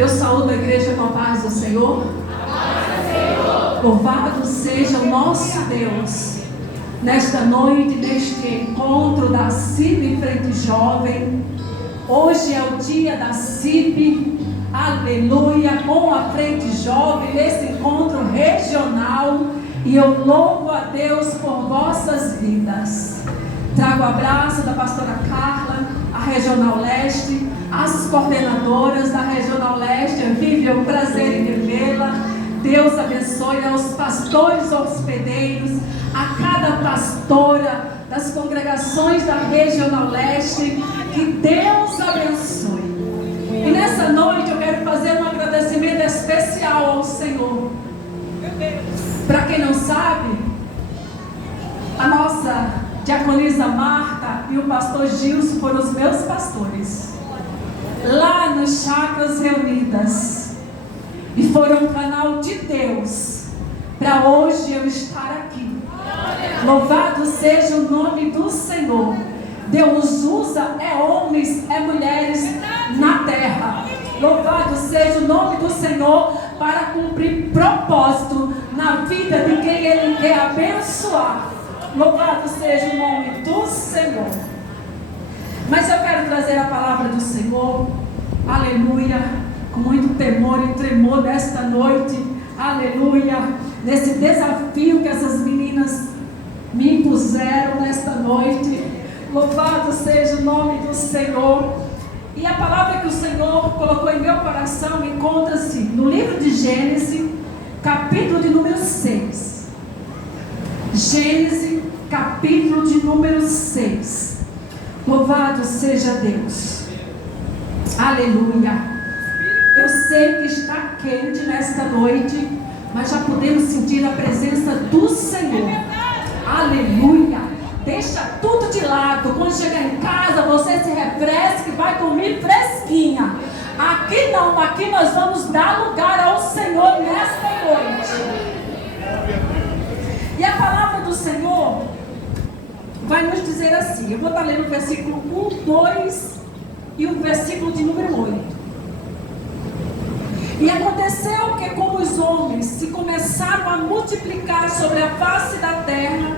Eu saúdo a igreja com a paz do Senhor. Louvado seja o nosso Deus. Nesta noite, neste encontro da CIB Frente Jovem. Hoje é o dia da CIB. Aleluia. Com a Frente Jovem, nesse encontro regional. E eu louvo a Deus por vossas vidas. Trago o abraço da pastora Carla, a Regional Leste, as coordenadoras da Regional Leste. Vive, é um prazer em revê-la. Deus abençoe aos pastores hospedeiros, a cada pastora das congregações da Regional Leste. Que Deus abençoe. E nessa noite eu quero fazer um agradecimento especial ao Senhor. Para quem não sabe, a nossa diaconisa Marta e o pastor Gilson foram os meus pastores lá nos Chacras Reunidas, e foram um canal de Deus para hoje eu estar aqui. Louvado seja o nome do Senhor. Deus usa homens, mulheres na terra. Louvado seja o nome do Senhor para cumprir propósito na vida de quem Ele quer abençoar. Louvado seja o nome do Senhor. Mas eu quero trazer a palavra do Senhor, aleluia, com muito temor e tremor nesta noite, aleluia, nesse desafio que essas meninas me impuseram nesta noite. Louvado seja o nome do Senhor. E a palavra que o Senhor colocou em meu coração encontra-se no livro de Gênesis, capítulo de número 6. Gênesis, capítulo de número 6. Louvado seja Deus. Aleluia. Eu sei que está quente nesta noite, mas já podemos sentir a presença do Senhor. Aleluia. Deixa tudo de lado. Quando chegar em casa, você se refresca e vai dormir fresquinha. Aqui não, aqui nós vamos dar lugar ao Senhor nesta noite. E a palavra do Senhor vai nos dizer assim. Eu vou estar lendo o versículo 1, 2 e o versículo de número 8. E aconteceu que, como os homens se começaram a multiplicar sobre a face da terra,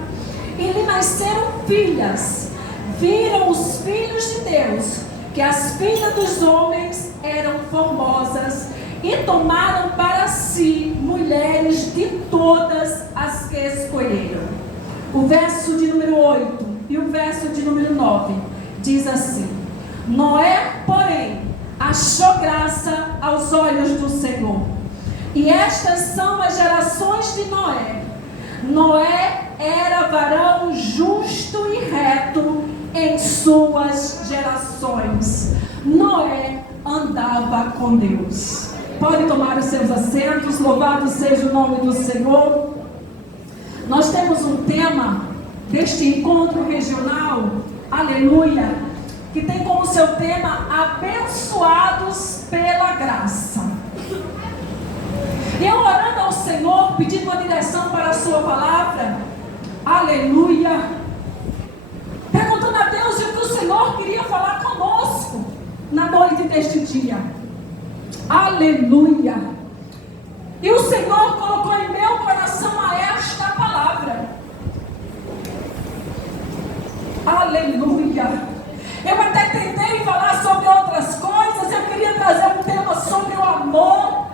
e lhe nasceram filhas, viram os filhos de Deus que as filhas dos homens eram formosas, e tomaram para si mulheres de todas as que escolheram. O verso de número 8 e o verso de número 9 diz assim: Noé, porém, achou graça aos olhos do Senhor. E estas são as gerações de Noé. Noé era varão justo e reto em suas gerações. Noé andava com Deus. Pode tomar os seus assentos. Louvado seja o nome do Senhor. Nós temos um tema deste encontro regional, aleluia, que tem como seu tema abençoados pela graça. Eu orando ao Senhor, pedindo uma direção para a sua palavra, aleluia, perguntando a Deus o que o Senhor queria falar conosco na noite deste dia, aleluia. E o Senhor colocou em meu coração esta palavra, aleluia. Eu até tentei falar sobre outras coisas, eu queria trazer um tema sobre o amor,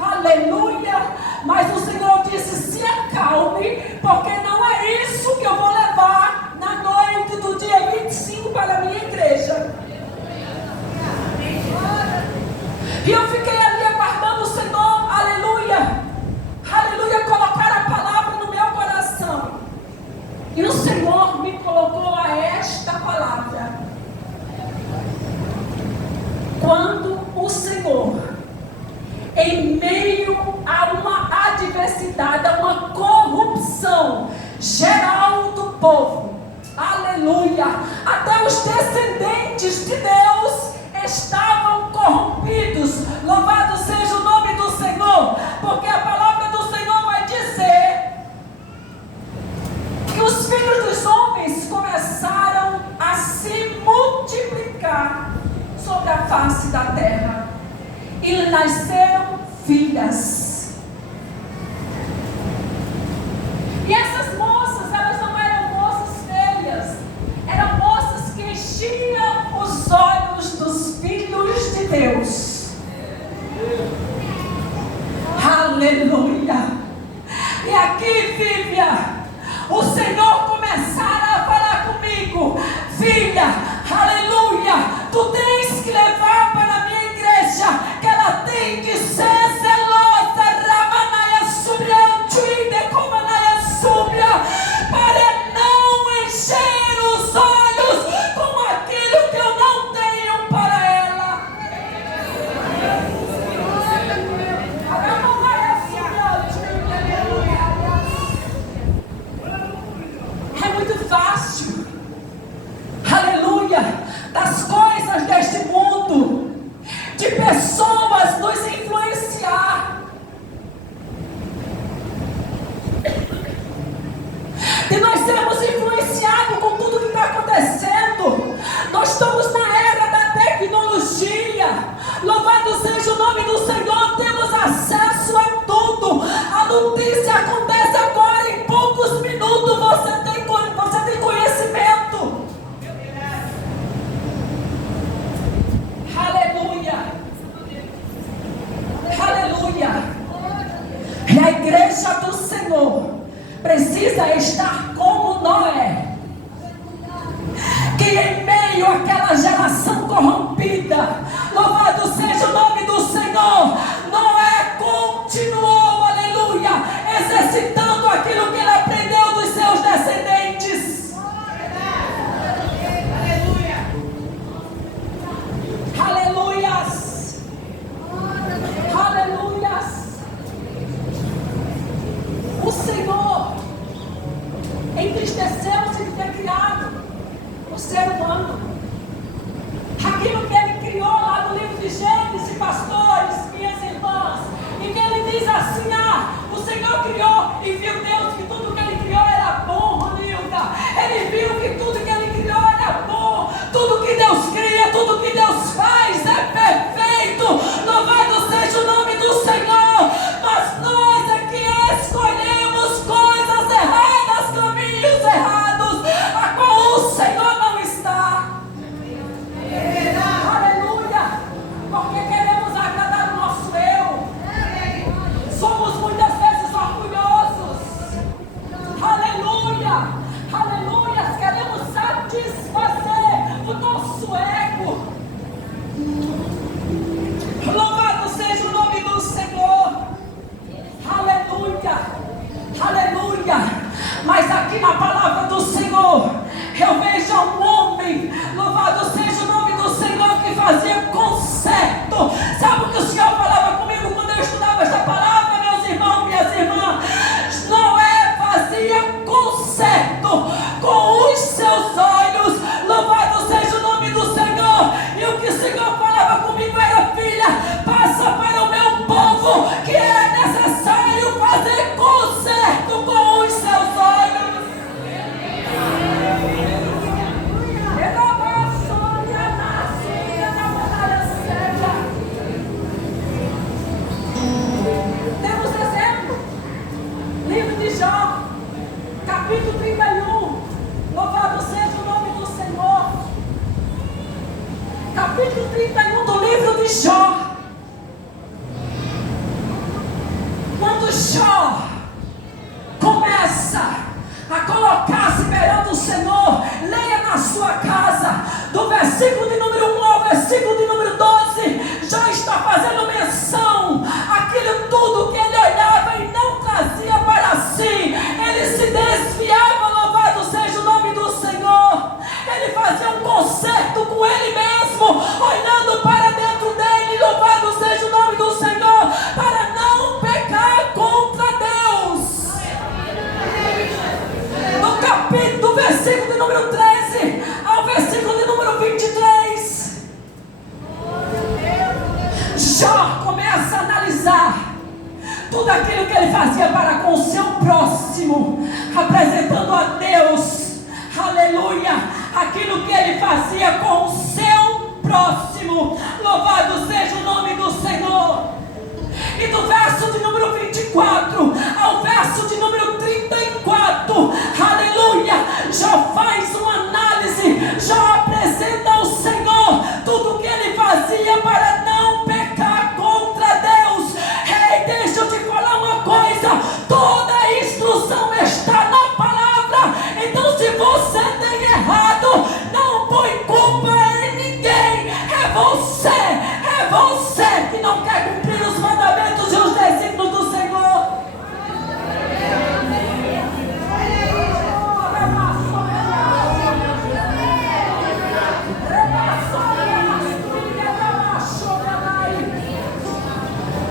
aleluia, mas o Senhor disse: se acalme, porque não é isso que eu vou levar na noite do dia 25 para a minha igreja. E eu fiquei ali aguardando o Senhor, aleluia, aleluia, colocar a palavra no meu coração. E o Senhor me colocou esta palavra: quando o Senhor, em meio a uma adversidade, a uma corrupção geral do povo, aleluia, até os descendentes de Deus estavam corrompidos. Louvado seja o nome do Senhor, porque a palavra do Senhor vai dizer que os filhos dos homens começaram a se multiplicar sobre a face da terra. e lhe nasceram filhas. E essas moças, elas não eram moças feias, eram moças que enchiam os olhos dos filhos de Deus. Aleluia! E aqui, Vivian, o Senhor começará a falar comigo: filha, aleluia, tu tens que levar para a minha igreja, que ela tem que ser zelosa, Ramanaya Subia, Tuide, Comanaya Subia, para não encher os olhos com aquilo que eu não tenho para ela. É muito fácil, aleluia, das coisas deste mundo, de pessoas nos influenciar, de nós sermos influenciados com tudo que está acontecendo. Nós estamos na era da tecnologia, louvado seja o nome do Senhor, temos acesso a tudo, a notícia acontece agora, em poucos minutos você tem conhecimento. Aleluia, aleluia. E a igreja do Senhor precisa estar como Noé, que em meio àquela geração corrompida, louvado seja o nome do Senhor, Noé continuou, aleluia, exercitando aquilo que ele aprendeu dos seus descendentes. Aleluias, aleluias. O Senhor entristeceu-se de ter criado o ser humano. Aquilo que ele criou lá no livro de Gênesis, pastores, minhas irmãs, e que ele diz assim: o Senhor criou e viu Deus que tudo que ele criou era bom, Ronilda. Ele viu que tudo que ele criou era bom. Tudo que Deus cria, tudo que Deus faz é perfeito. Louvado seja o nome do Senhor. Mas nós é que escolhemos coisas erradas, caminhos errados, a qual o Senhor não está. Aleluia! Porque queremos agradar o nosso eu. Somos muitas vezes orgulhosos. Aleluia! Aleluia! Queremos satisfazer o nosso ego. Louvado seja o nome do Senhor. Aleluia! Aleluia! Mas aqui na palavra do Senhor, eu vejo um homem, louvado seja o nome do Senhor, que fazia conserto. Sabe o que o Senhor falava comigo quando eu estudava esta palavra, meus irmãos, minhas irmãs? Noé fazia conserto com os seus olhos. Louvado seja o nome do Senhor. E o que o Senhor falava comigo era: filha, passa para o meu povo que é necessário fazer conserto com os seus olhos. Temos exemplo, livro de Jó, capítulo 31, louvado seja o nome do Senhor. Capítulo 31 do livro de Jó. Quando Jó começa a colocar-se perante o Senhor, leia na sua casa, do versículo de número 1 ao versículo de número 12, Jó está fazendo menção àquilo tudo que ele olhava e não trazia para si. Ele se desviava, louvado seja o nome do Senhor. Ele fazia um concerto com ele mesmo, olhando para dentro dele, louvado seja o nome do Senhor, para não pecar contra Deus. No capítulo, do versículo de número 13 ao versículo de número 23, Jó começa a analisar tudo aquilo que ele fazia para com o seu próximo, apresentando a Deus, aleluia, aquilo que ele fazia com o seu próximo. Louvado seja o nome do Senhor. Você que não quer cumprir os mandamentos e os desígnios do Senhor.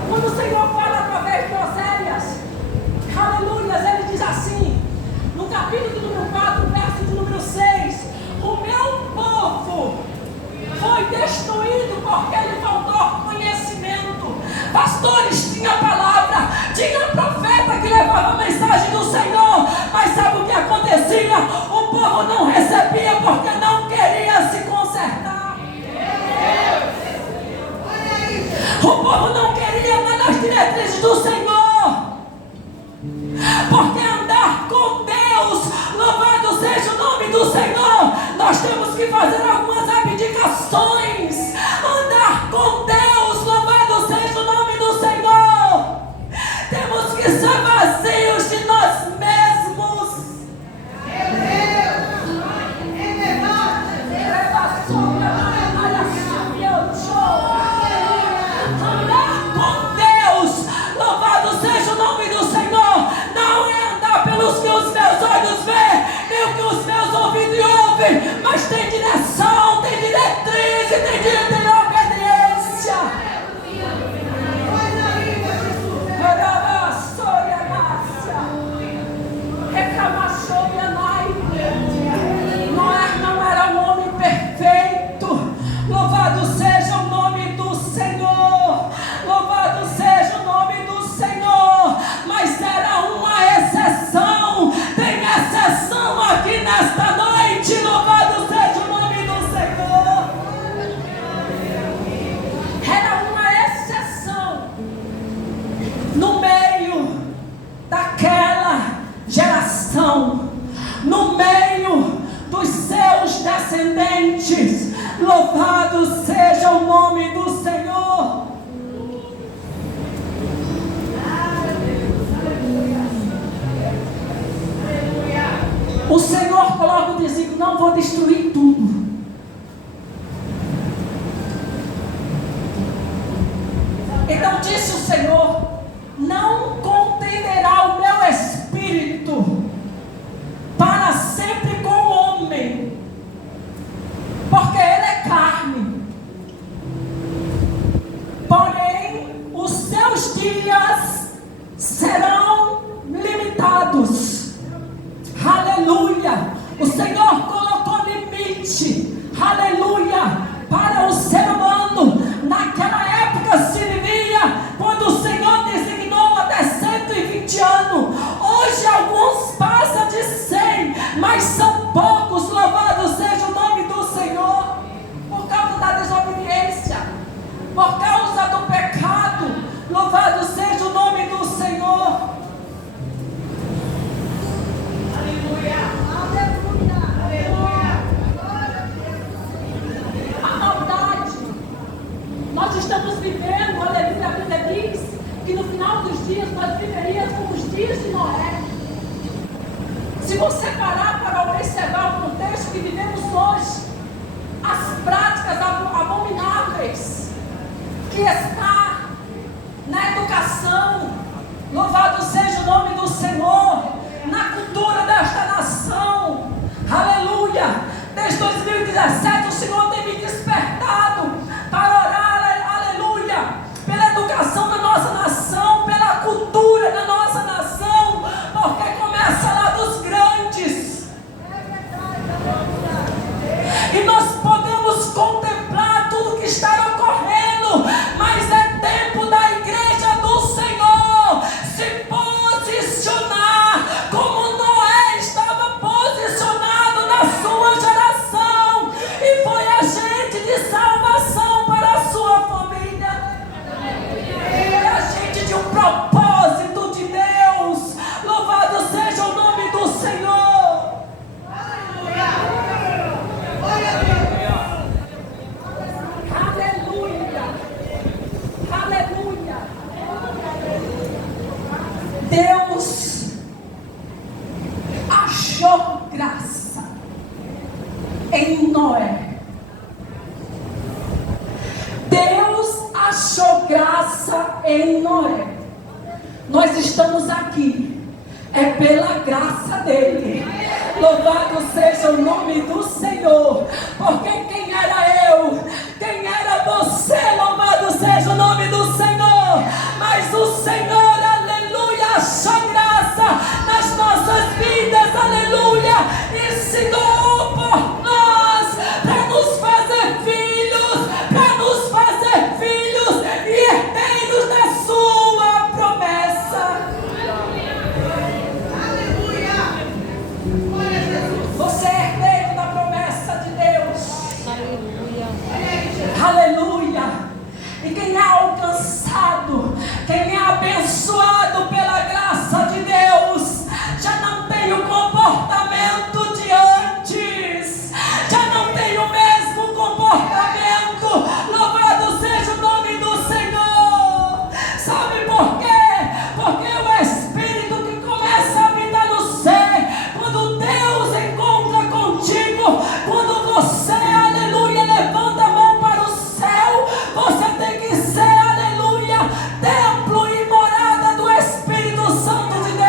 Quando o Senhor fala através de Oséias, aleluias, ele diz assim, no capítulo número 4, verso de número 6, o meu povo foi destruído porque lhe faltou conhecimento. Pastores, tinha palavra, tinha profeta que levava a mensagem do Senhor, mas sabe o que acontecia? O povo não recebia porque não queria se consertar. O povo não queria mais as diretrizes do Senhor, porque andar com Deus, louvado seja o nome do Senhor, nós temos que fazer algumas abdicações. Andar com Deus, louvado seja o nome do Senhor, temos que ser vazios de nós mesmos. Andar com Deus, louvado seja o nome do Senhor, não é andar pelos que os meus olhos veem, nem o que os meus ouvidos ouvem, mas tem direção, tem diretriz e tem obediência. Noé não era um homem perfeito, louvado seja o nome do Senhor, louvado seja o nome do Senhor, mas era uma exceção. Tem exceção aqui nesta noite, louvado seja o nome do Senhor. Era uma exceção no meio daquela geração, no meio dos seus descendentes, louvado seja o nome do Senhor. O Senhor coloca o desígnio, não vou destruir tudo. Então disse o Senhor, não contenderá o meu espírito para sempre com o homem, porque ele é carne. Porém, os seus dias serão limitados. Aleluia! O Senhor colocou limite, aleluia, para o ser humano. Naquela época se vivia, quando o Senhor designou até 120 anos. Hoje alguns passam de 100, mas são poucos, louvado seja o nome do Senhor, por causa da desobediência, por causa do pecado, louvado seja o nome do Senhor. Aleluia, aleluia, aleluia. A maldade, nós estamos vivendo, aleluia, a Bíblia diz que no final dos dias nós viveríamos como os dias de Noé. Se você parar para observar o contexto que vivemos hoje, as práticas abomináveis que está na educação, louvado seja o nome do Senhor, na cultura desta nação, aleluia. Desde 2017 o Senhor tem me despertado para orar, aleluia, pela educação da nossa nação, pela cultura da nossa nação, porque começa lá dos grandes. E nós podemos contemplar tudo que está ocorrendo, mas é tempo da igreja do Senhor se pôr graça em Noé. Nós estamos aqui, é pela graça dele. Louvado seja o nome do Senhor, porque quem era eu, quem era você, louvado seja o nome do Senhor. Mas o Senhor, aleluia, achou graça nas nossas vidas, aleluia, e se doou por nós, para nos fazer filhos, e herdeiros da sua promessa. Você é herdeiro da promessa de Deus. Aleluia. E quem é alcançado, quem é abençoado pela graça de Deus, já não tem o comportamento de antes, já não tem o mesmo comportamento. Louvado seja o nome do Senhor. Sabe por quê? Porque o Espírito que começa a habitar no ser, quando Deus encontra contigo, quando você, aleluia, levanta a mão para o céu, você tem que ser, aleluia, templo e morada do Espírito Santo de Deus.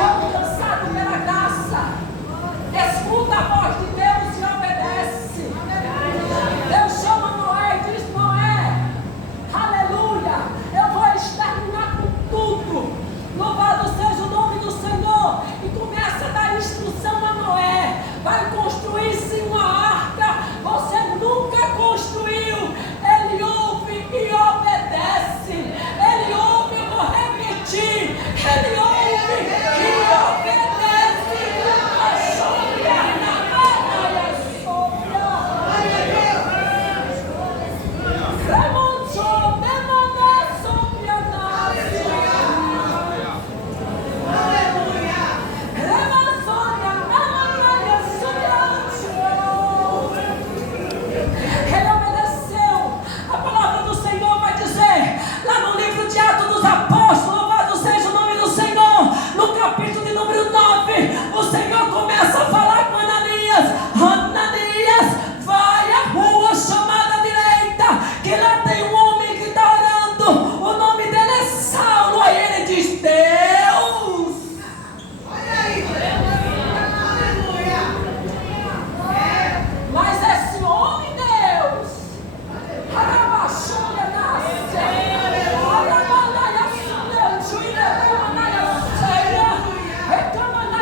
Alcançado pela graça, escuta a voz de Deus e obedece. Deus chama Noé e diz: Noé, aleluia, eu vou exterminar com tudo. Louvado seja o nome do Senhor. E começa a dar instrução a Noé: vai construir sim uma arca. Você nunca construiu. Ele ouve e obedece. Ele ouve, eu vou repetir, ele ouve e obedece. A sombra na mão, a sombra. Remontou, demandou sombra na ele obedeceu. A palavra do Senhor vai dizer, lá no livro de Atos dos Apóstolos, louvado seja o nome do Senhor, no capítulo de número 9, o Senhor começa a falar com Ananias: Ananias, vai à rua chamada direita, que lá tem um homem que está orando, o nome dele é Saulo. Aí ele diz: Deus, mas esse homem, Deus,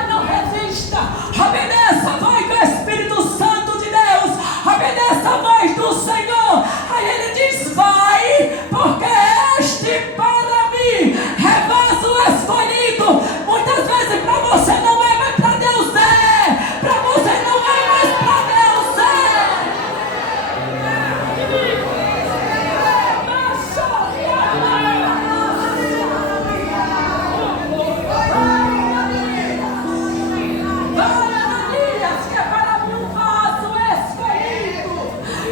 não resista. Obedeça a voz do Espírito Santo de Deus, obedeça a voz do Senhor. Aí ele diz: vai, porque este para mim é vaso escolhido. Muitas vezes para você não é, mas para Deus é. Para você não é, mas para Deus é. Vai, Ananias, que é para mim um vaso escolhido,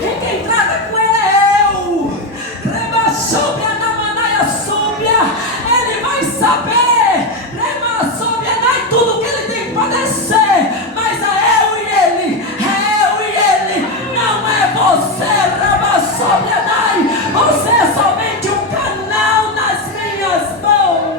e quem trata com ele é eu. Rebaixou-me a namanaia súbia. Ele vai saber, rebaixou-me a tudo que ele tem que padecer, mas é eu e ele, não é você. Rebaixou-me a você é somente um canal nas minhas mãos.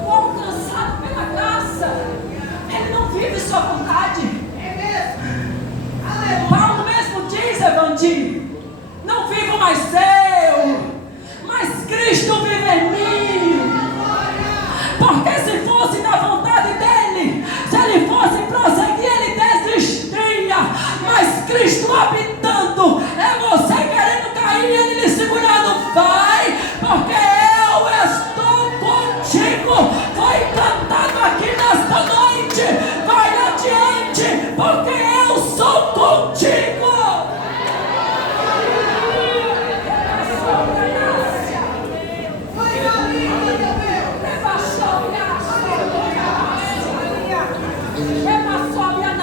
O alcançado pela graça, ele não vive sua vontade. Paulo mesmo diz, Evandir: não vivo mais eu, mas Cristo vive em mim. Porque se fosse da vontade dele, se ele fosse prosseguir, ele desistia. Mas Cristo habitando, é você querendo cair e ele lhe segurando. Vai, porque eu estou contigo. Foi plantado aqui nesta noite. Vai adiante, porque eu sou contigo. Rebaixou-me a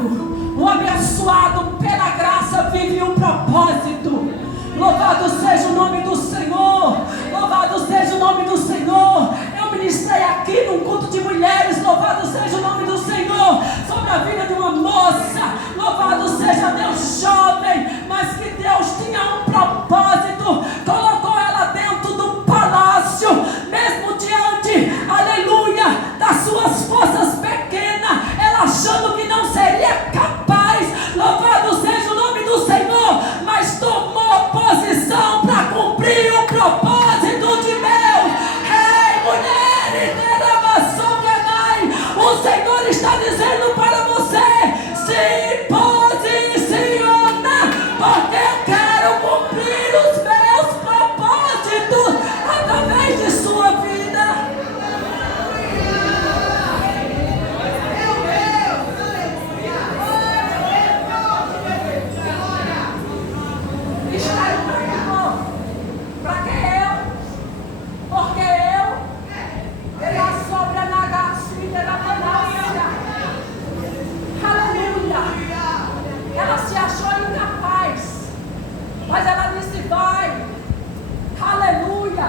o abençoado pela graça vive um propósito. Louvado seja o nome do Senhor, louvado seja o nome do Senhor. Eu ministrei aqui num culto de mulheres, louvado seja o nome do Senhor, sobre a vida de uma moça, louvado seja Deus, jovem, mas que Deus tinha um propósito, colocou ela dentro do palácio, mesmo diante, aleluia, das suas forças pequenas, ela achando que não seria capaz, louvado seja o nome do Senhor, mas tomou posição para cumprir o propósito de Deus. Ei, mulheres, o Senhor está dizendo para você: se posiciona, porque eu quero cumprir os meus propósitos através de sua vida. Para que eu? Porque ele é sobre a nagacinha da ganância. Aleluia. Ela se achou incapaz, mas ela disse: vai. Aleluia.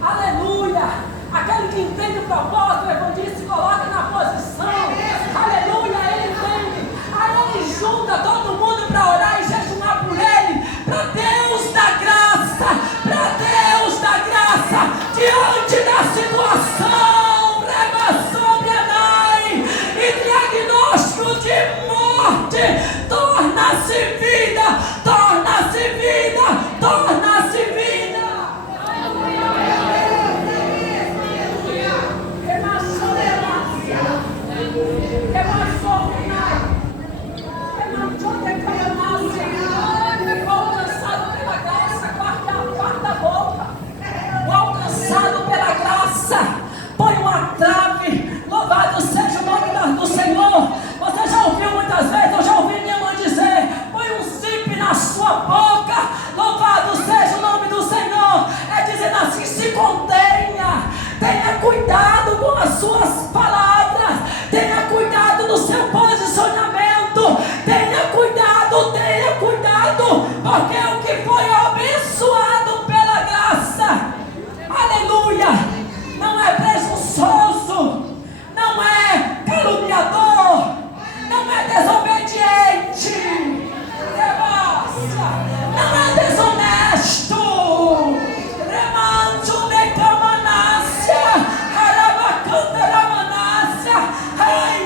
Aleluia. Aquele que entende o propósito, o evangelista se coloca na posição. Aleluia. Ele entende. Aí ele junta todo mundo para orar e jejuar por ele, para Deus da graça, diante da situação, rema sobre Anai, e diagnóstico de morte, torna-se vida, torna-se vida, torna-se vida. Rema sobre Anai, rema sobre Anai, rema sobre Anai, alcançado pela graça, guarda a boca. Alcançado pela graça, põe uma trave, louvado seja o nome do Senhor. Você já ouviu muitas vezes, eu já ouvi minha mãe dizer: põe um zip na sua boca, louvado seja o nome do Senhor. É dizendo assim: se contenha, tenha cuidado com as suas palavras, tenha cuidado do seu posicionamento, tenha cuidado, porque o que foi abençoado pela graça, aleluia, não é presunçoso, não é caluniador, não é desobediente, não é desonesto,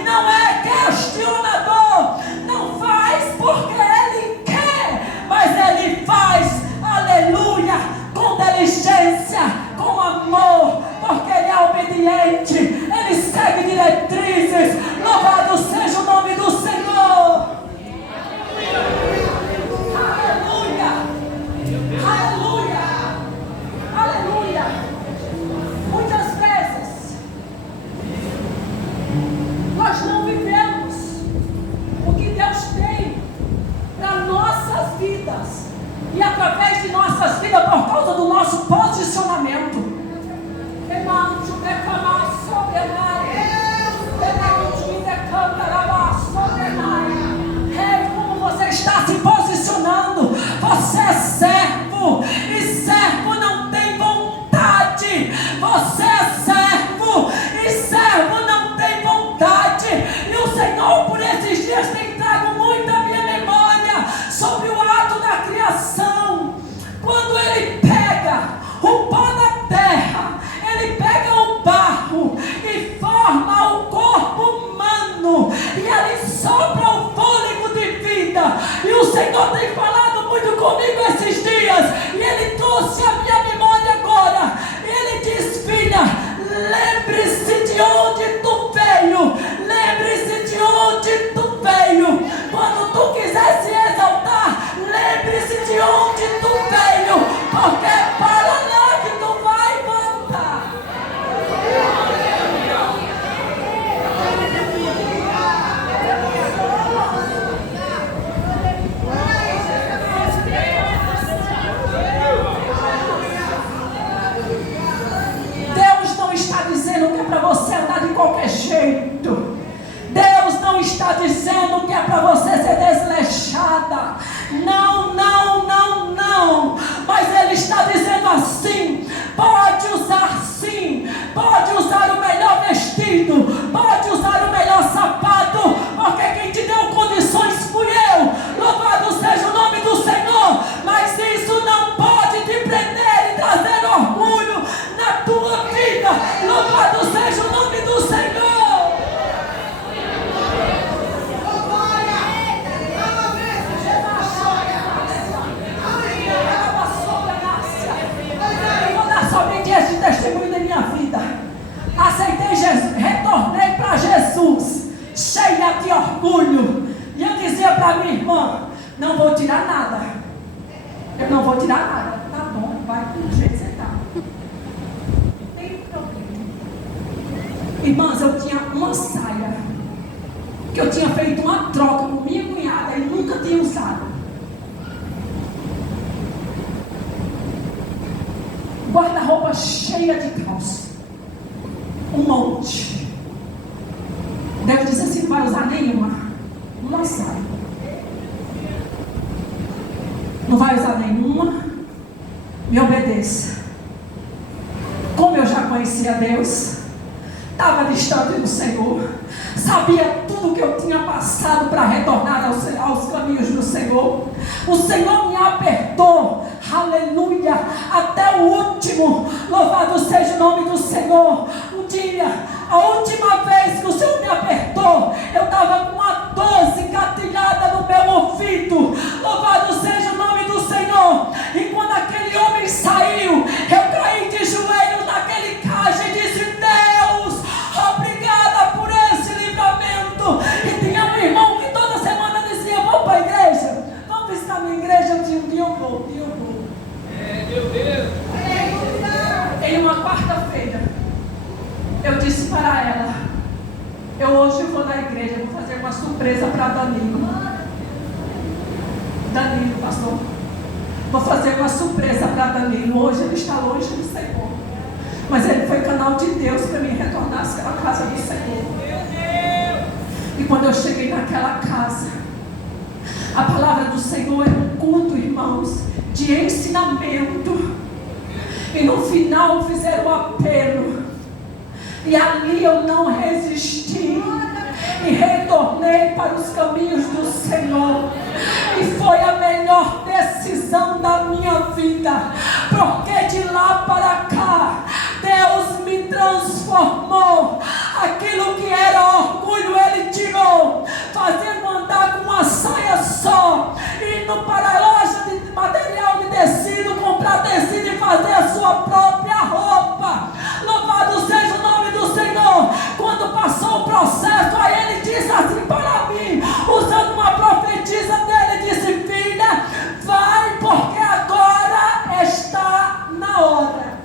não é questionador, não faz porque ele quer, mas ele faz, aleluia, com diligência, com amor, porque ele é obediente, ele segue diretrizes. Louvado seja o nome do Senhor. Aleluia, aleluia, aleluia. Muitas vezes nós não vivemos o que Deus tem para nossas vidas, e através de nossas vidas, por causa do nosso posicionamento. Como você está se posicionando? Você é servo, e servo não tem vontade. Você é servo, e servo não tem vontade. E o Senhor, por esses dias, tem trago muito à minha memória sobre o ato da criação. Quando ele pega o pó da terra, ele pega o barro e forma o corpo humano, e ele sopra o fôlego de vida. E o Senhor tem falado muito comigo esses dias, e ele trouxe a minha memória agora. Ele diz: filha, lembre-se de onde tu veio, lembre-se de onde tu veio. Quando tu quiser se exaltar, lembre-se de onde tu veio, porque é para lá que tu vai voltar. Deus não está dizendo que é para você andar de qualquer jeito. Deus não está dizendo que é para você pode usar o melhor sapato, porque quem te deu condições fui eu. Louvado seja o nome do Senhor. Mas isso não pode te prender e trazer orgulho na tua vida. Louvado seja o nome do Senhor. Somente esse testemunho da minha vida. Aceitei Jesus, retornei para Jesus, cheia de orgulho. E eu dizia para minha irmã: não vou tirar nada. Eu não vou tirar nada. Tá bom, vai do jeito que você está. Não tem problema. Irmãs, eu tinha uma saia que eu tinha feito uma troca com minha cunhada e nunca tinha usado. Guarda-roupa cheia de calça, um monte. Deus disse assim: não vai usar nenhuma, uma saia. Não vai usar nenhuma, me obedeça. Como eu já conhecia Deus, estava distante do Senhor, sabia tudo que eu tinha passado para retornar aos caminhos do Senhor. O Senhor me apertou, aleluia, até o último. Louvado seja o nome do Senhor. Um dia, a última vez que o Senhor me apertou, eu estava com uma 12 engatilhada no meu ouvido. Louvado seja o nome do Senhor. E quando aquele homem saiu, eu caí de joelhos naquele caixa e disse: Deus, obrigada por esse livramento. E tinha um irmão que toda semana dizia: vamos para a igreja, vamos visitar a minha igreja. Eu disse: um dia eu vou, meu Deus. Em uma quarta-feira, eu disse para ela: hoje eu vou na igreja, vou fazer uma surpresa para Danilo. Danilo, pastor, vou fazer uma surpresa para Danilo. Hoje ele está longe do Senhor, mas ele foi canal de Deus para me retornar àquela casa do Senhor. E quando eu cheguei naquela casa, a palavra do Senhor era um culto, irmãos, de ensinamento. E no final fizeram o apelo. E ali eu não resisti. E retornei para os caminhos do Senhor. E foi a melhor decisão da minha vida. Porque de lá para cá, Deus me transformou. Aquilo que era orgulho, Ele tirou. Fazendo andar com uma saia só. Indo para a loja de material de tecido, comprar tecido e fazer a sua própria roupa. Louvado seja o nome do Senhor. Quando passou o processo, aí Ele disse assim para mim, usando uma profetisa dele, disse: filha, vai, porque agora está na hora.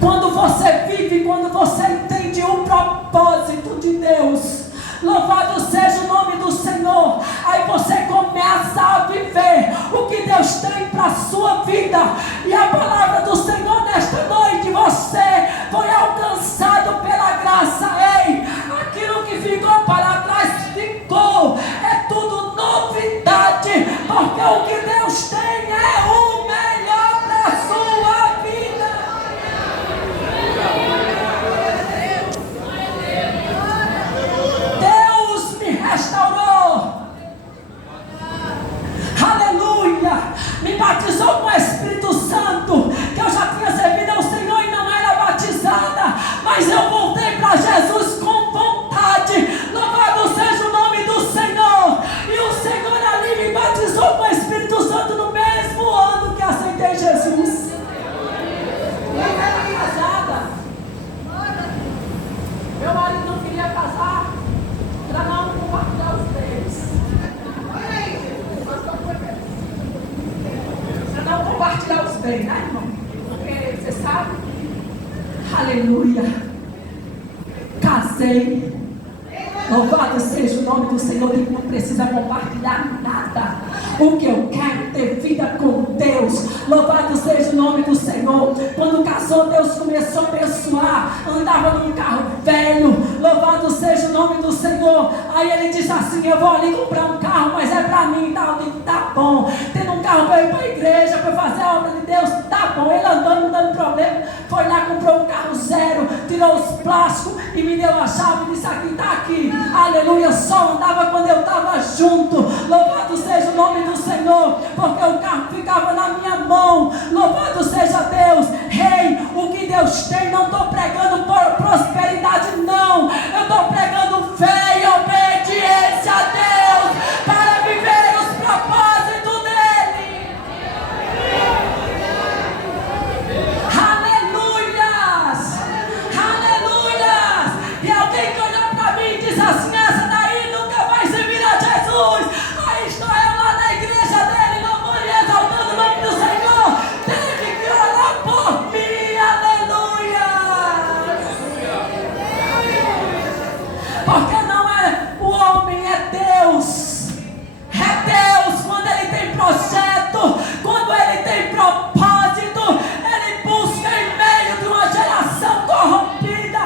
Quando você vive, quando você entende o propósito de Deus, louvado seja o nome do Senhor, aí você começa a viver o que Deus tem para a sua vida. E a palavra do Senhor nesta noite: você foi alcançado pela graça. Ei, aquilo que ficou para trás ficou. É tudo novidade, porque o que Deus tem é o melhor para a sua vida. Deus me restaurou, aleluia, me batizou com o Espírito Santo, que eu já tinha servido ao Senhor e não era batizada, mas eu voltei para Jesus com vontade. Louvado seja o nome do Senhor. E o Senhor ali me batizou com o Espírito Santo no mesmo ano que aceitei Jesus. Eu era casada, meu marido não queria casar para não compartilhar os bens. Para não compartilhar os bens, né, irmão? Porque você sabe, aleluia, casei. Louvado seja o nome do Senhor, que não precisa compartilhar nada. O que eu quero é ter vida com Deus. Louvado seja o nome do Senhor. Quando casou, Deus começou a abençoar. Andava num carro velho. Louvado seja o nome do Senhor. Aí ele disse assim: eu vou ali comprar um carro, mas é para mim. Tá? Eu digo: tá bom. Tendo um carro para ir para a igreja, para fazer a obra de Deus, tá bom. Ele andando, não dando problema, foi lá, comprou um carro zero, tirou os plásticos e me deu a chave e disse: aqui, tá aqui. Aleluia. Só andava quando eu estava junto. Louvado seja o nome do Senhor, porque o carro ficava na minha mão. Louvado seja Deus. Rei, o que Deus tem, não estou pregando por prosperidade, não. Eu estou pregando fé e obediência a Deus para viver os propósitos dele. Aleluias, aleluias. E alguém que olhou para mim e disse assim: essa daí nunca vai servir a Jesus. Aí estou eu lá na igreja dele, louvando e exaltando o nome do Senhor. Teve que orar por mim. Aleluia. Porque não é o homem, é Deus. É Deus. Quando ele tem projeto, quando ele tem propósito, ele busca em meio de uma geração corrompida,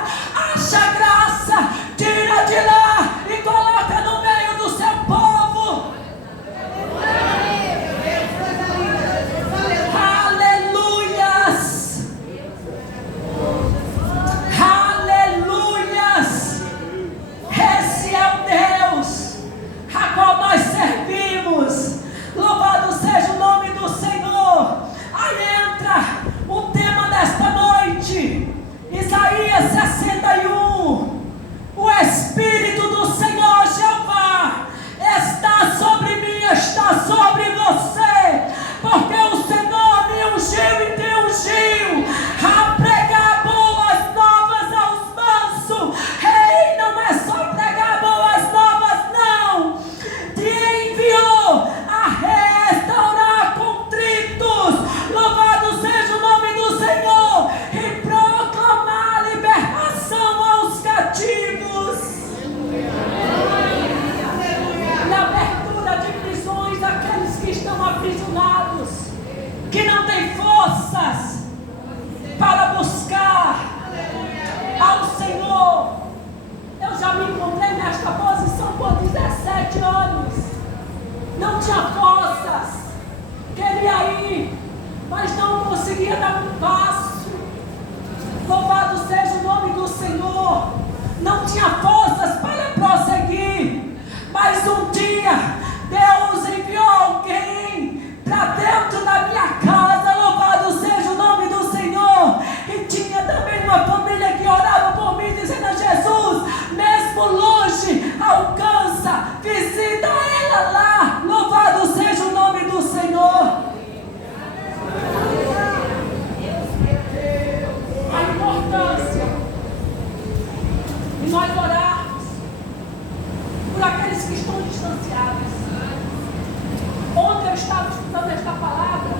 acha graça, tira de lá e coloca no meio do seu povo. Aleluias. Aleluias. Esse é o Deus a qual nós servimos. Louvado seja o nome do Senhor. Aí entra o tema desta noite, Isaías 61. O Espírito do Senhor Jeová está sobre mim, está sobre você, porque o Senhor me ungiu e te ungiu a pregar boas novas aos mansos. Ei, não é só pregar boas novas, não. Te enviou a restaurar contritos. Louvado seja o nome do Senhor. E proclamar libertação aos cativos. E abertura de prisões àqueles que estão aprisionados, que não têm forças para buscar ao Senhor. Eu já me encontrei nesta posição por 17 anos. Não tinha forças, queria ir, mas não conseguia dar um passo. Louvado seja o nome do Senhor. Não tinha forças para prosseguir, mas um dia Deus enviou alguém para dentro da minha casa. Louvado seja o nome do Senhor. E tinha também uma família que orava por mim, dizendo: Jesus, mesmo longe, alcança, visita ela lá. Louvado seja o nome do Senhor. A importância de nós orarmos por aqueles que estão distanciados. Ontem eu estava escutando esta palavra,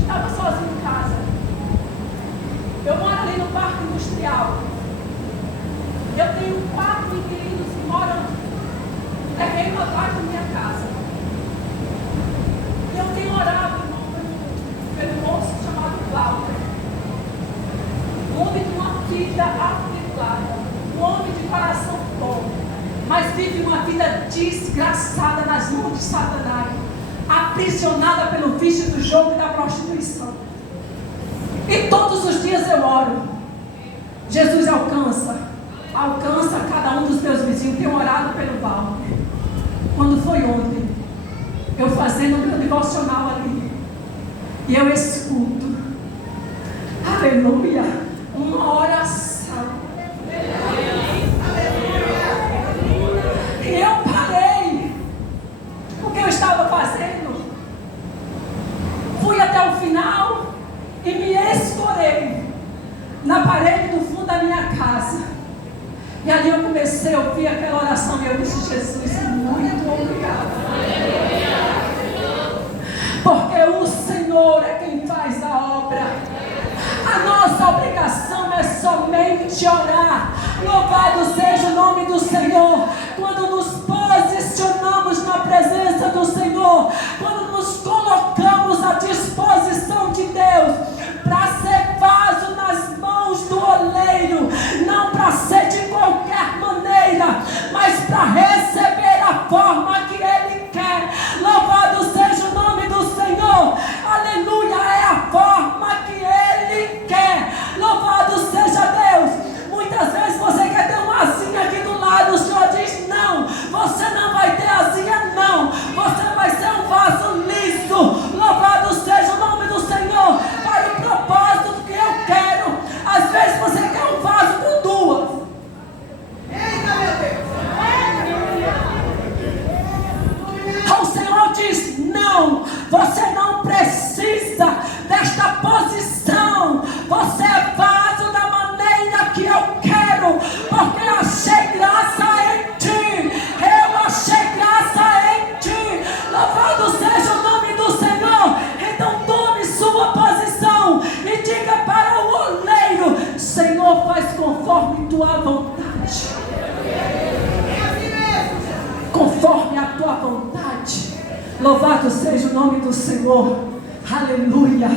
estava sozinho em casa. Eu moro ali no Parque Industrial. Eu tenho 4 inquilinos que moram no terreno atrás da minha casa. E eu tenho orado, irmão, pelo moço chamado Cláudio. Um homem de uma vida atribulada, um homem de coração bom, mas vive uma vida desgraçada nas mãos de Satanás, aprisionada pelo vício do jogo e da prostituição. E todos os dias eu oro: Jesus, alcança cada um dos meus vizinhos. Tenho orado pelo Walter. Quando foi ontem, eu fazendo o meu devocional ali, e eu escuto, aleluia, uma oração. E eu parei o que eu estava fazendo, fui até o final e me escorei na parede do fundo da minha casa. E ali eu comecei a ouvir aquela oração e eu disse: Jesus, muito obrigado. Porque o Senhor é quem faz a obra. A nossa obrigação é somente orar. Louvado seja o nome do Senhor. Quando nos posicionamos na presença do Senhor, quando nos colocamos à disposição de Deus para ser vaso nas mãos do oleiro, não para ser de qualquer maneira. Senhor faz conforme tua vontade. Conforme a tua vontade. Louvado seja o nome do Senhor. Aleluia,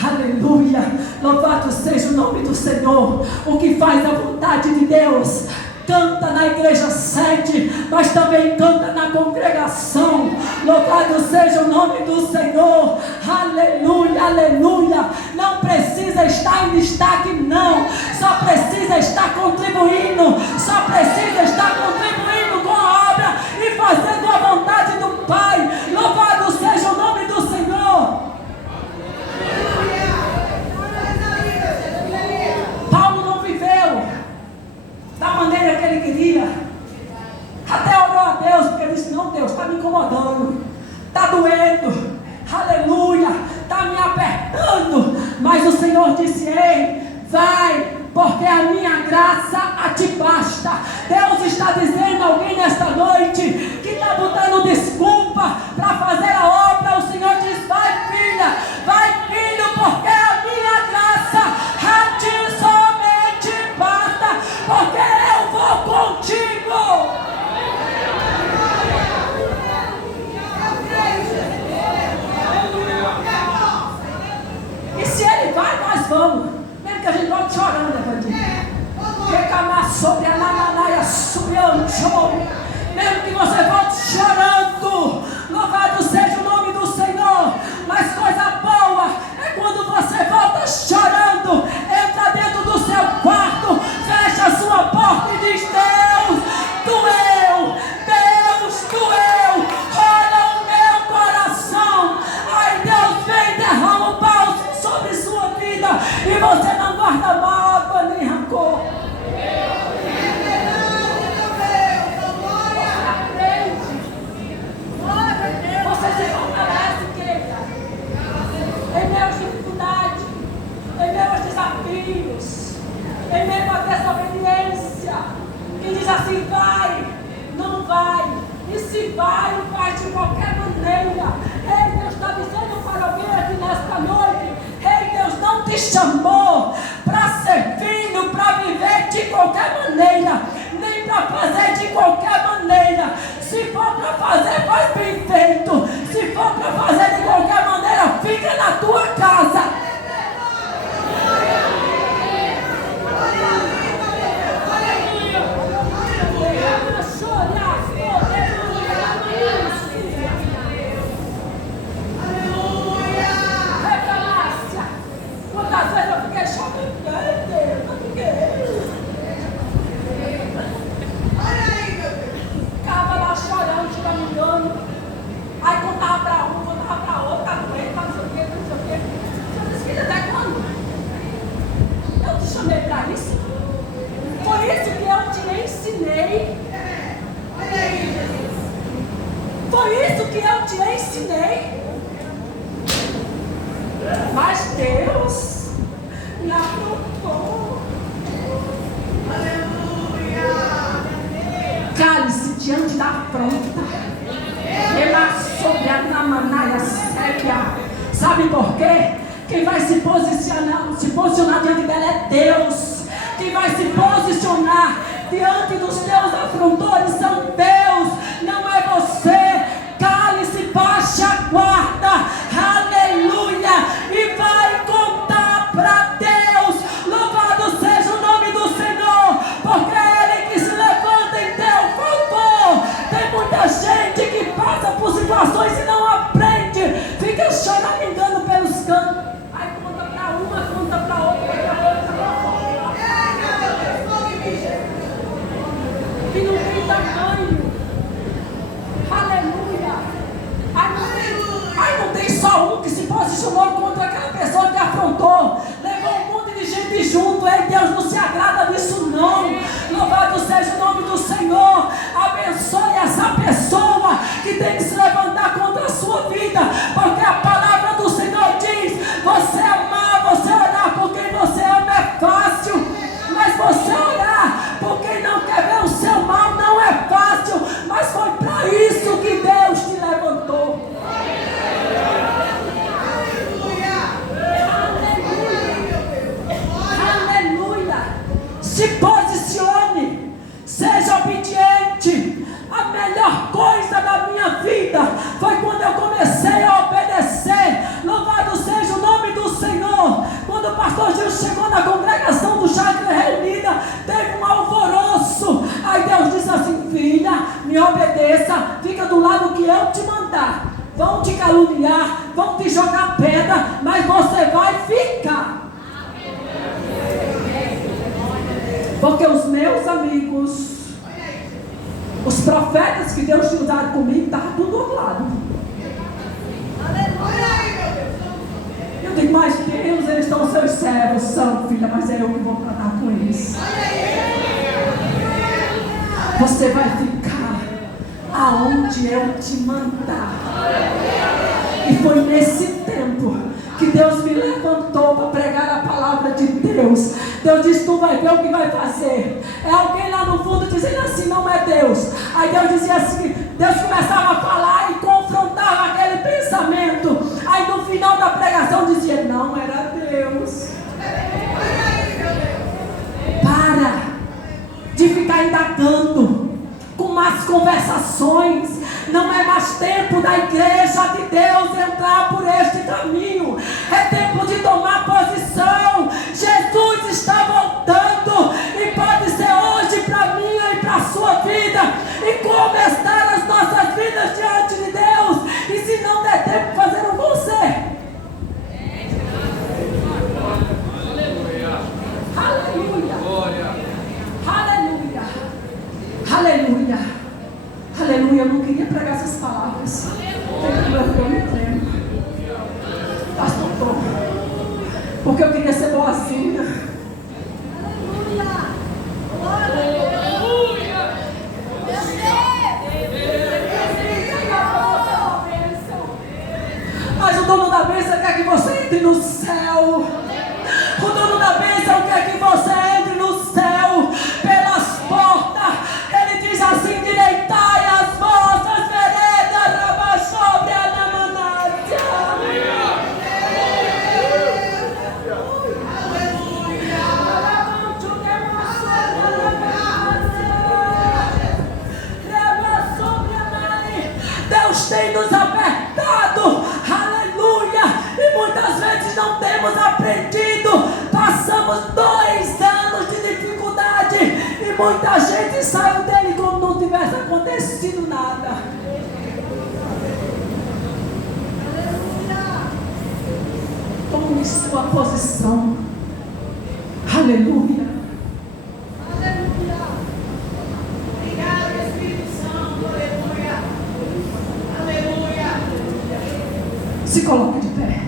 aleluia. Louvado seja o nome do Senhor. O que faz a vontade de Deus canta na igreja sede, mas também canta na congregação. Louvado seja o nome do Senhor. Aleluia, aleluia. Não precisa estar em destaque, não. Só precisa estar contribuindo. Só precisa estar contribuindo com a obra e fazendo a vontade do Pai. Louvado seja o nome do Senhor. Paulo não viveu da maneira que ele queria. Até orou a Deus, porque ele disse: não, Deus, está me incomodando, está doendo, aleluia, está me apertando. Mas o Senhor disse: ei, vai, porque a minha graça a te basta. Deus está dizendo a alguém nesta noite que está botando desculpa para fazer a obra. O Senhor diz: vai, filha, vai, filho, porque a minha graça a ti somente basta, porque eu vou contigo. E se ele vai, nós vamos. Mesmo que a gente volte chorando, Evangelho. Reclamar sobre a namanaia, sobre o choro. Mesmo que você volte chorando. Louvado seja o nome do Senhor. Mas coisa boa é quando você volta chorando. Entra dentro do seu quarto, fecha a sua porta e diz: Deus, doeu. Deus, doeu. Olha o meu coração. Ai, Deus, vem, derrama o bálsamo sobre sua vida. E você não guarda mágoa nem rancor. Você se fortalece, querida. Em meio às dificuldades, em meio aos desafios, em meio à desobediência. Que diz assim: vai, não vai. E se vai, vai de qualquer maneira. Ei, Deus está dizendo para alguém aqui nesta noite: ei, Deus não te chamou para ser filho, para viver de qualquer maneira, nem para fazer de qualquer maneira. Se for para fazer, faz bem feito. Se for para fazer de qualquer maneira, fica na tua casa. Quantas vezes eu fiquei chorando? Ficava lá chorando, choramingando. Aí contava para um, contava para outro, tá doente, tá não sei o quê, não sei o quê. Eu disse: filha, até quando? Eu te chamei para isso. Foi isso que eu te ensinei. Foi isso que eu te ensinei. Mas Deus me aprovou. Aleluia. Cale-se diante da afronta. Ela sobre a namanaia sépia. Sabe por quê? Quem vai se posicionar diante dela é Deus. Quem vai se posicionar diante dos teus afrontores são Deus, não é você. Cale-se, baixe a guarda, aleluia, e vai contar para Deus. Louvado seja o nome do Senhor, porque é Ele que se levanta em teu favor. Tem muita gente que passa por situações e não aprende, fica choramingando pelos cantos. Aí conta para uma, conta para outra, conta para outra. E não tem tamanho. Aleluia. vida teve um alvoroço. Aí Deus disse assim: filha, me obedeça, fica do lado que eu te mandar. Vão te caluniar, vão te jogar pedra, mas você vai ficar. Porque os meus amigos, os profetas que Deus tinha usado comigo, estavam tudo ao lado. Eu digo: mas Deus, eles estão seus servos. São, filha, mas é eu que vou tratar com eles. Você vai ficar aonde eu te mandar. E foi nesse tempo que Deus me levantou para pregar a palavra de Deus. Deus disse: tu vai ver o que vai fazer. É alguém lá no fundo dizendo assim: não é Deus. Aí Deus dizia assim, Deus começava a falar e confrontava aquele pensamento. Aí no final da pregação dizia: não era Deus. Para de ficar indagando com más conversações. Não é mais tempo da igreja de Deus entrar por este caminho. É tempo de tomar posição. Jesus está voltando. E pode ser hoje para mim e para a sua vida. E como estar as nossas vidas diante de Deus. E se não der tempo, fazer um você. Aleluia. Aleluia. Aleluia. Aleluia. Eu não queria pregar essas palavras. Eu me tremo. Pastor Tom. Porque eu queria ser boazinha. Aleluia. Mas o dono da bênção quer que você entre no céu. O dono da bênção quer que você entre no céu pelas portas. Ele diz assim: direitai as vossas veredas, raba sobre a namanácia. Deus tem nos apertado, aleluia, e muitas vezes não temos aprendido. Passamos 2 anos de dificuldade e muita gente saiu dele como não tivesse acontecido nada. Tome sua posição, aleluia. Se coloque de pé.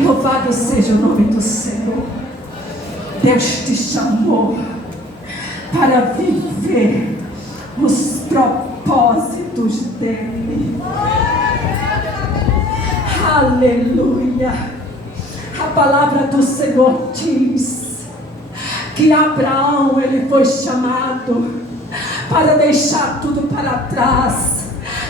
Louvado seja o nome do Senhor. Deus te chamou para viver os propósitos dele. Aleluia. A palavra do Senhor diz que Abraão, ele foi chamado para deixar tudo para trás.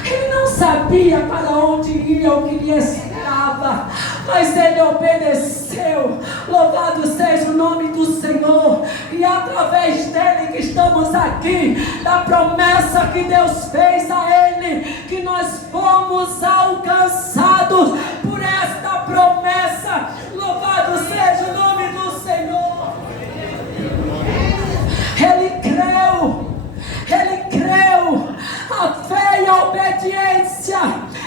Ele não sabia para onde ia ou que lhe esperava, mas ele obedeceu. Louvado seja o nome do Senhor. E através dele que estamos aqui, da promessa que Deus fez a ele, que nós fomos alcançados por esta promessa. Louvado seja o nome do Senhor. Ele creu. Ele creu. A fé e a obediência,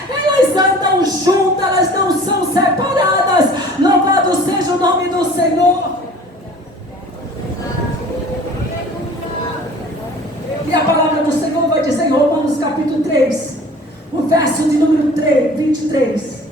elas andam juntas, elas não são separadas. Louvado seja o nome do Senhor. E a palavra do Senhor vai dizer em Romanos capítulo 3, o verso de número 23.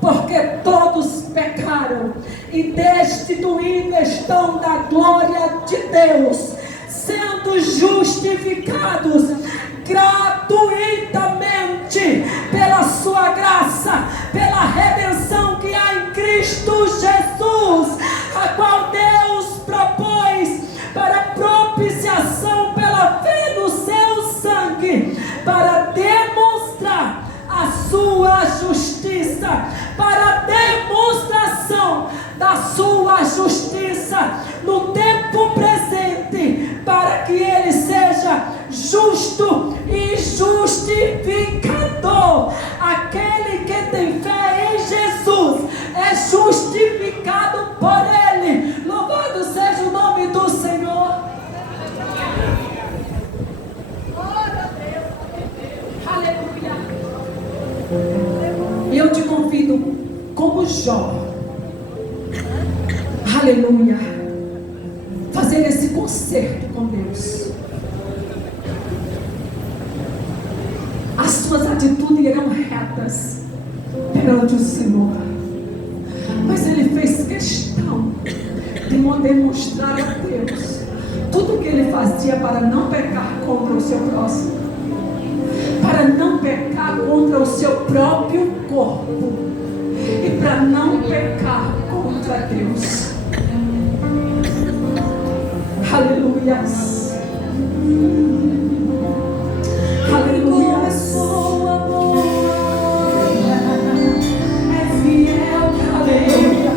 Porque todos pecaram e destituídos estão da glória de Deus, sendo justificados gratuitamente pela sua graça, pela redenção que há em Cristo Jesus, a qual Deus propôs para propiciação pela fé no seu sangue, para demonstrar a sua justiça, para demonstração da sua justiça no tempo presente, para que ele seja justo e justificador. Aquele que tem fé em Jesus é justificado por ele. Louvado seja como Jó, aleluia, fazer esse concerto com Deus. As suas atitudes irão retas perante o Senhor, mas ele fez questão de demonstrar a Deus tudo o que ele fazia para não pecar contra o seu próximo, para não pecar contra o seu próprio corpo e para não pecar contra Deus. Aleluia. Aleluia. É fiel, aleluia.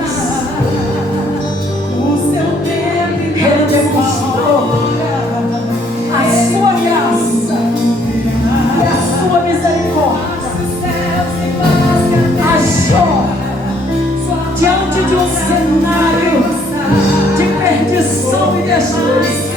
O seu tempo ele demonstrou a sua graça e a sua misericórdia. A Jó, diante de um cenário de perdição e destruição,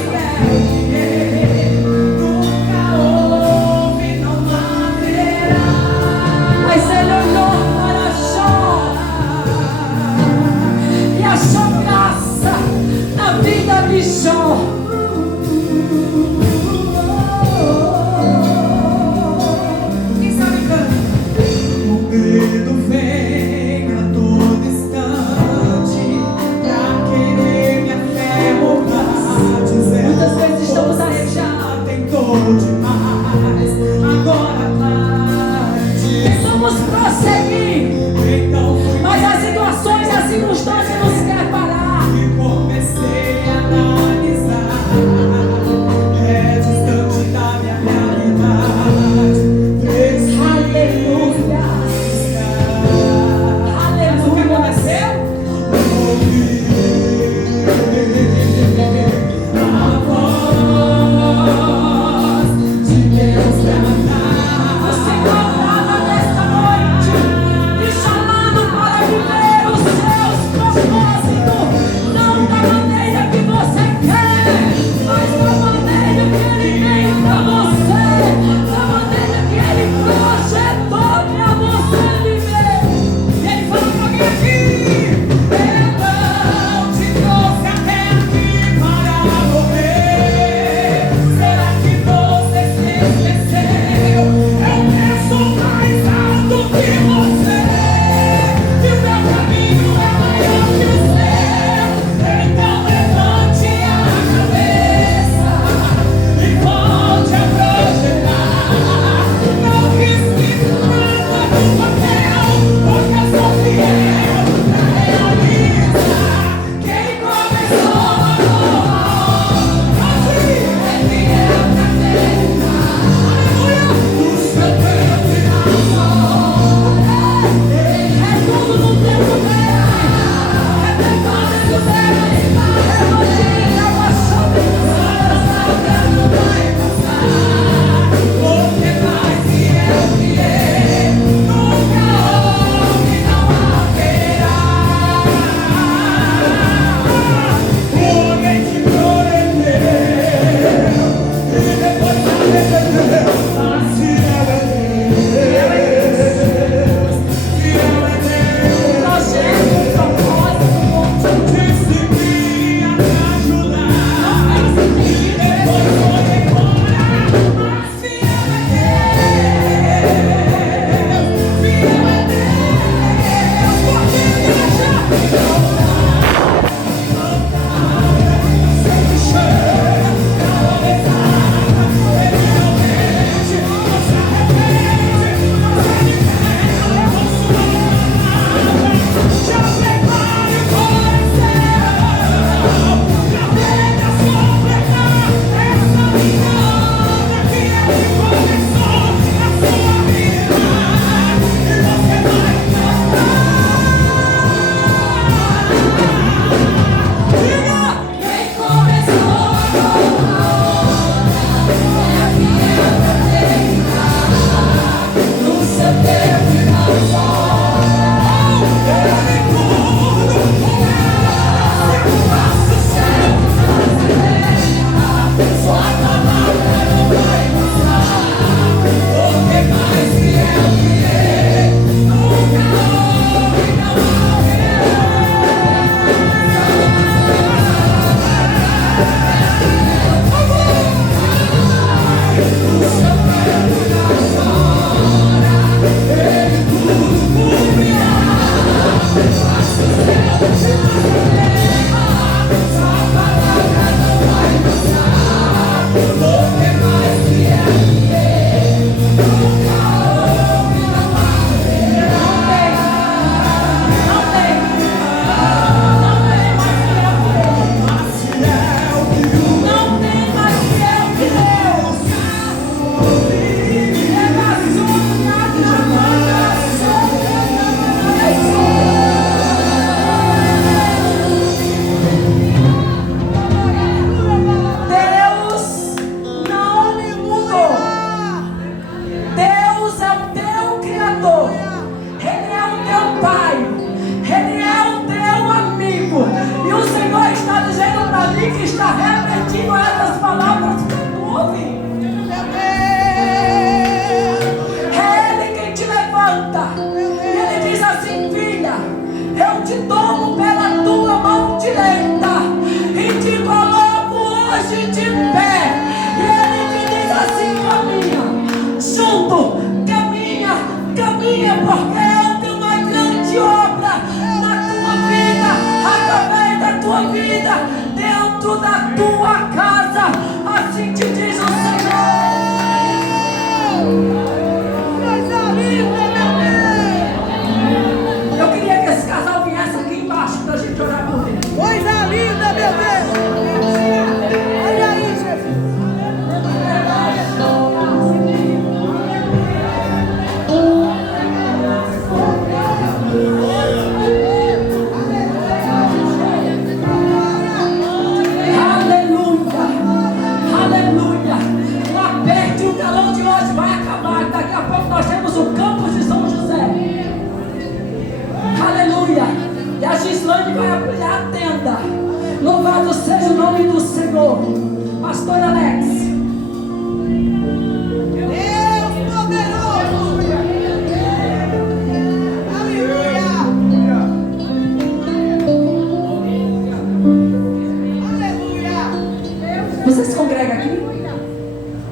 que está repetindo essas palavras que tu ouve. É Ele quem te levanta. E Ele diz assim: filha, eu te tomo pela tua mão direita e te coloco hoje de pé. E Ele te diz assim: caminha junto, caminha, porque eu tenho uma grande obra na tua vida, através da tua vida, dentro da tua casa. Assim te diz o Senhor. Eu queria que esse casal viesse aqui embaixo para a gente orar por ele. Coisa linda, meu Deus. Olha aí, Jesus. Aleluia. Não aperte o galão de hoje, vai acabar. Daqui a pouco nós temos o campus de São José. Aleluia. E a Gislane vai abrir a tenda. Louvado seja o nome do Senhor. Pastor Alex. Deus poderoso. Você se congrega aqui?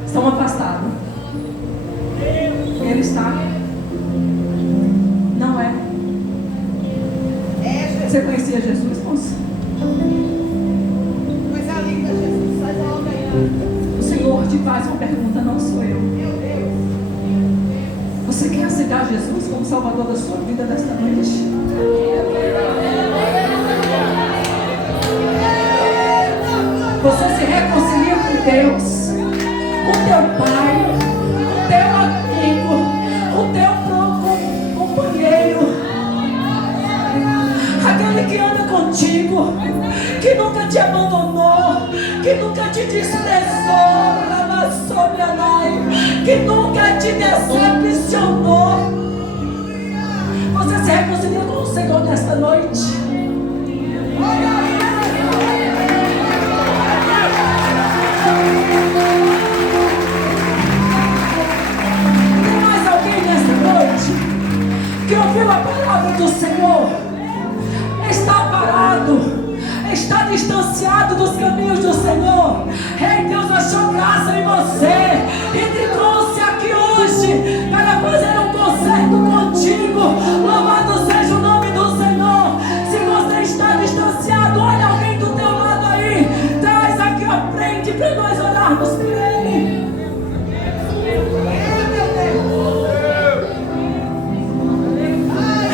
Estão afastados. Ele está? Não é? Você conhecia Jesus, moço? Coisa linda, Jesus. Faz a obra aí. O Senhor te faz uma pergunta, não sou eu. Meu Deus. Você quer aceitar Jesus como Salvador da sua vida desta noite? Você se reconcilia com Deus, o teu pai, o teu amigo, o teu companheiro, aquele que anda contigo, que nunca te abandonou, que nunca te desprezou, que nunca te decepcionou. Você se reconcilia com o Senhor nesta noite? Tem mais alguém nesta noite que ouviu a palavra do Senhor? Está parado, está distanciado dos caminhos do Senhor. Ei, Deus achou graça em você e te trouxe aqui hoje para fazer um concerto contigo. Louvado seja o nome do Senhor. Se você está distanciado, olha alguém do teu lado aí, traz aqui à frente para nós orarmos por ele.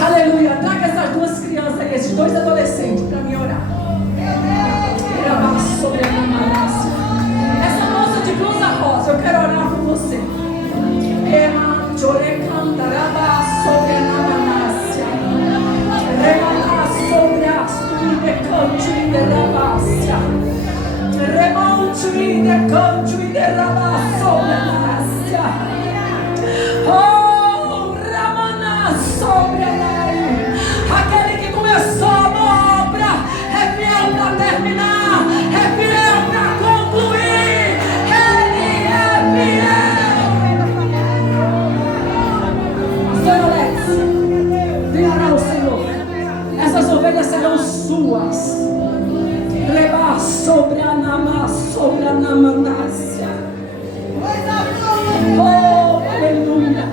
Aleluia. Traga essas duas crianças aí, esses dois adolescentes para me orar. Sobre a Manácia. Essa moça de blusa rosa, eu quero orar por você. Sobre a Manácia. Sobre a Astuide Canto e Derrabácia. Remonte de Canto e Derrabácia sobre a Manácia. Oh, Ramaná sobre a Nai. Aquele que começou a boa obra é fiel para terminar, é fiel para concluir. Ele é fiel. Pastor Alex, vem orar ao Senhor. Essas ovelhas serão suas. Reba sobre a Namá, sobre a Namanácia. Oh, aleluia.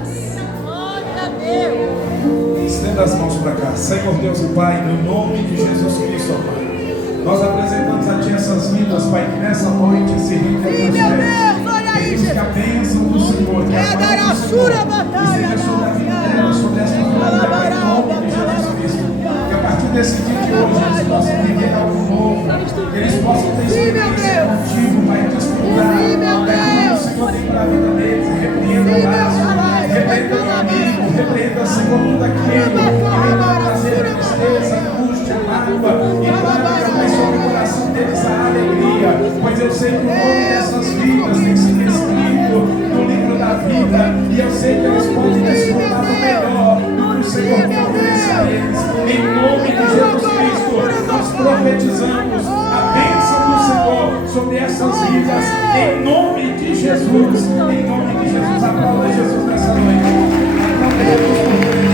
Estenda as mãos para cá. Senhor Deus e Pai, no nome de Jesus Cristo, Pai, nós apresentamos a Ti essas vidas, Pai, que nessa noite se rendem aos teus pés. Pedimos que a bênção do Senhor, que a paz do Senhor esteja sobre a vida delas, sobre esta família, Pai, em nome de Jesus Cristo. Que a partir desse dia de hoje eles possam viver algo novo, que eles possam ter experiência contigo, Pai, desfrutar daquilo que o Senhor tem para a vida deles. Repreenda o laço, repreenda o amigo, repreenda, Senhor, tudo aquilo que vem para trazer tristeza, angústia, mágoa, e para sobre o coração deles a alegria, pois eu sei que o nome dessas vidas tem sido escrito no livro da vida, e eu sei que eles podem desfrutar do melhor do que o Senhor tem oferecido a eles. Em nome de Jesus Cristo, nós profetizamos a bênção do Senhor nessas vidas, em nome de Jesus. Em nome de Jesus, aplauda Jesus nessa noite. Aplauda Jesus por ele.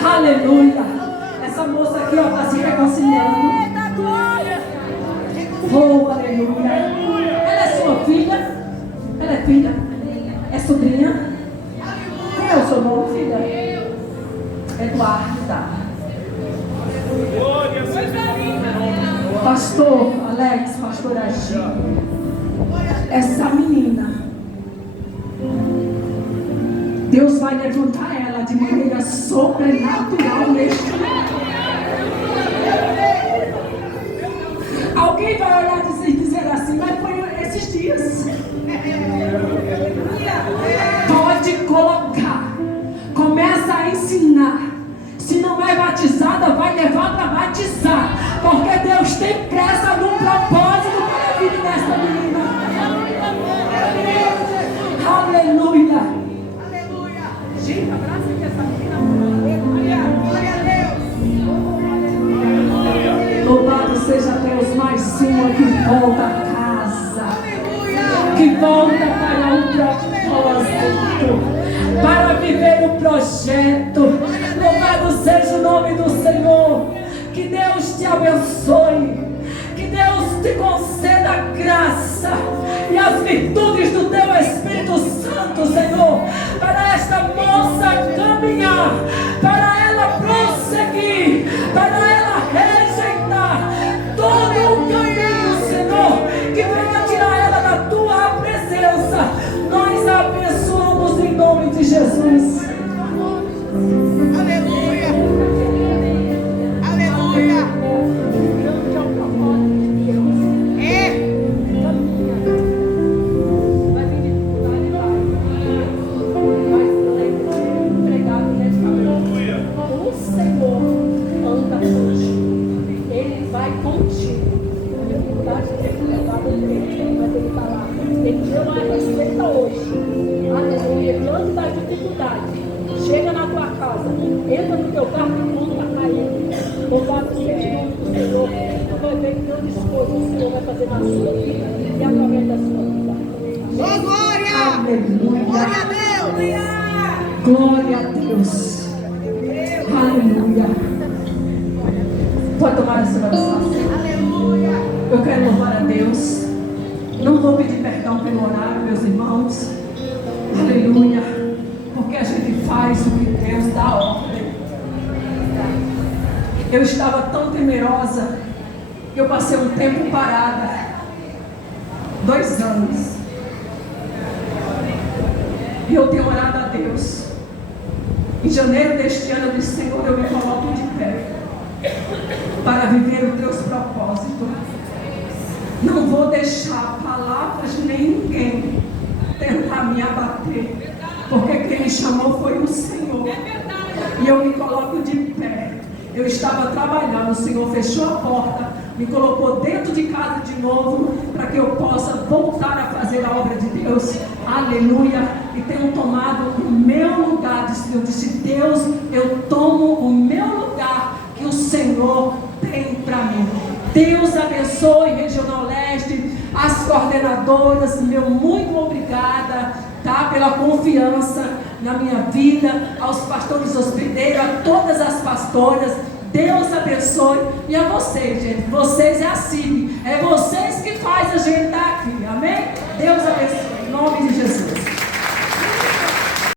Aleluia. Aleluia. Essa moça aqui, ó, está se reconciliando. Oh, aleluia. Ela é sua filha? Ela é filha? É sobrinha? Qual é o seu nome, filha? Eduarda. Pastor Alex, pastor Agir. Essa menina, Deus vai levantar ela de maneira sobrenatural neste momento. Alguém vai olhar e dizer assim, mas foi esses dias. Pode colocar. Começa a ensinar. Se não é batizada, vai levar para batizar. Porque Deus tem pressa no propósito para a vida desta menina. Aleluia. Gente, abraça aqui essa menina. Glória a Deus. Louvado seja Deus, mais uma que volta a casa. Que volta para um propósito. Para viver o projeto. Louvado seja o nome do Senhor. Que Deus te abençoe. Que Deus te conceda graça e as virtudes do teu Espírito Santo, Senhor, para esta moça caminhar, para ela prosseguir, para ela rejeitar todo o caminho, Senhor, que venha tirar ela da tua presença. Nós a abençoamos em nome de Jesus. Aleluia. Aleluia. Chega na tua casa, entra no teu carro e conta a ele. Louvado seja o nome do Senhor. Tu vai ver que grandes coisas o Senhor vai fazer na sua vida e através da sua vida. Oh, glória! Aleluia! Glória a Deus! Glória a Deus! Aleluia! Pode tomar essa oração. Aleluia! Eu quero louvar a Deus. Não vou pedir perdão pelo horário, meus irmãos. Aleluia! Porque a gente faz o que Deus dá ordem. Eu estava tão temerosa que eu passei um tempo parada. 2 anos. E eu tenho orado a Deus. Em janeiro deste ano eu disse, Senhor, eu me coloco de pé para viver os teus propósitos. Não vou deixar palavras nem ninguém tentar me abater. Porque quem me chamou foi o Senhor. E eu me coloco de pé. Eu estava trabalhando, o Senhor fechou a porta, me colocou dentro de casa de novo, para que eu possa voltar a fazer a obra de Deus. Aleluia. E tenho tomado o meu lugar. Eu disse: Deus, eu tomo o meu lugar que o Senhor tem para mim. Deus abençoe Regional Leste, as coordenadoras, meu muito obrigada, tá, pela confiança na minha vida, aos pastores hospedeiros, a todas as pastoras. Deus abençoe. E a vocês, gente, vocês é a CIB, é vocês que faz a gente estar aqui, amém? Deus abençoe, em nome de Jesus.